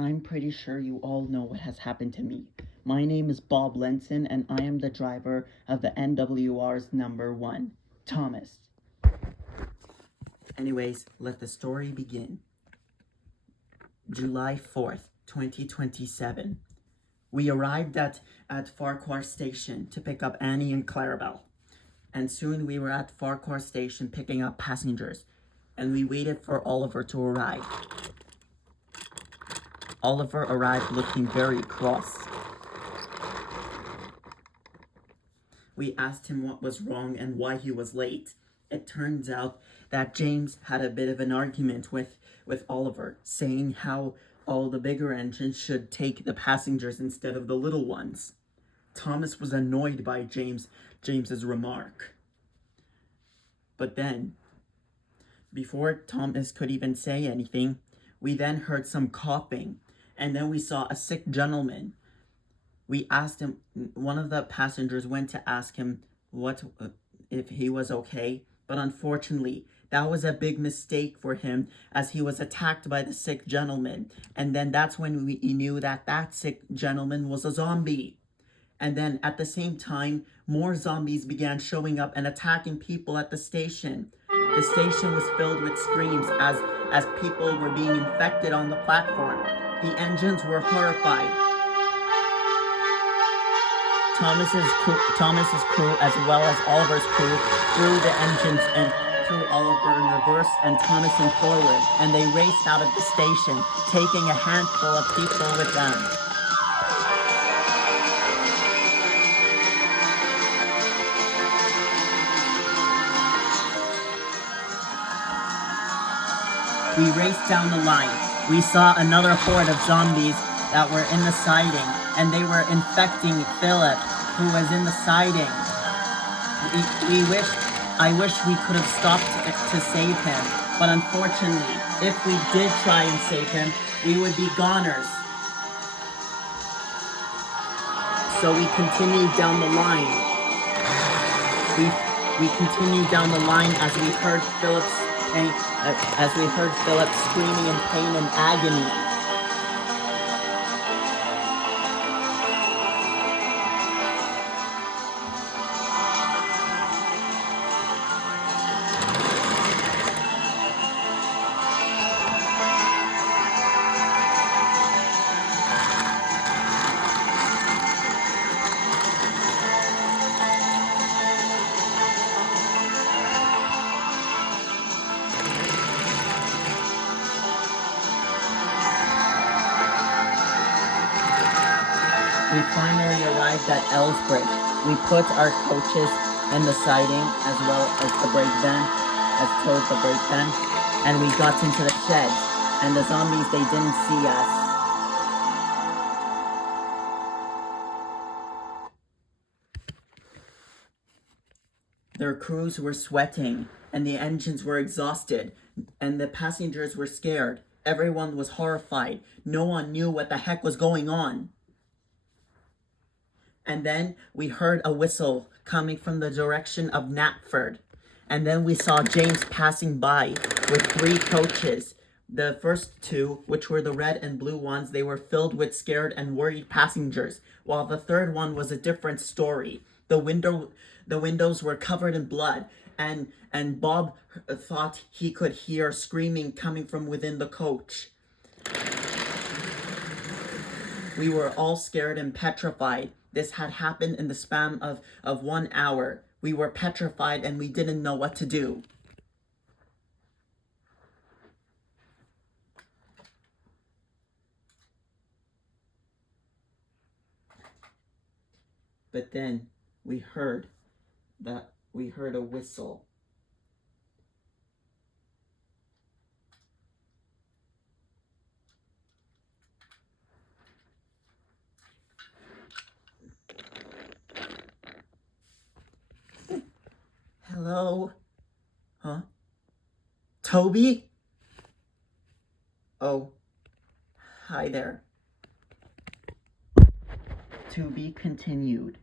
I'm pretty sure you all know what has happened to me. My name is Bob Lenson, and I am the driver of the NWR's number 1, Thomas. Anyways, let the story begin. July 4th, 2027. We arrived at Farquhar Station to pick up Annie and Clarabelle. And soon we were at Farquhar Station picking up passengers, and we waited for Oliver to arrive. Oliver arrived looking very cross. We asked him what was wrong and why he was late. It turns out that James had a bit of an argument with Oliver, saying how all the bigger engines should take the passengers instead of the little ones. Thomas was annoyed by James's remark. But then, before Thomas could even say anything, we then heard some coughing, and then we saw a sick gentleman. We asked him, one of the passengers went to ask him if he was okay, but unfortunately, that was a big mistake for him, as he was attacked by the sick gentleman, and then that's when we knew that sick gentleman was a zombie. And then at the same time, more zombies began showing up and attacking people at the station. The station was filled with screams as people were being infected on the platform. The engines were horrified. Thomas's crew, as well as Oliver's crew, threw the engines and threw Oliver in reverse and Thomas in forward, and they raced out of the station, taking a handful of people with them. We raced down the line. We saw another horde of zombies that were in the siding, and they were infecting Philip, who was in the siding. I wish we could have stopped to save him, but unfortunately, if we did try and save him, we would be goners. So we continued down the line. We continued down the line as we heard Philip screaming in pain and agony. We finally arrived at Elsbridge. We put our coaches in the siding as well as the brake van, and we got into the sheds. And the zombies, they didn't see us. Their crews were sweating, and the engines were exhausted, and the passengers were scared. Everyone was horrified. No one knew what the heck was going on. And then we heard a whistle coming from the direction of Knapford. And then we saw James passing by with 3 coaches. The first 2, which were the red and blue ones, they were filled with scared and worried passengers, while the third one was a different story. The windows were covered in blood, and Bob thought he could hear screaming coming from within the coach. We were all scared and petrified. This had happened in the span of 1 hour. We were petrified and we didn't know what to do. But then we heard a whistle. Hello? Huh? Toby? Oh, hi there. To be continued.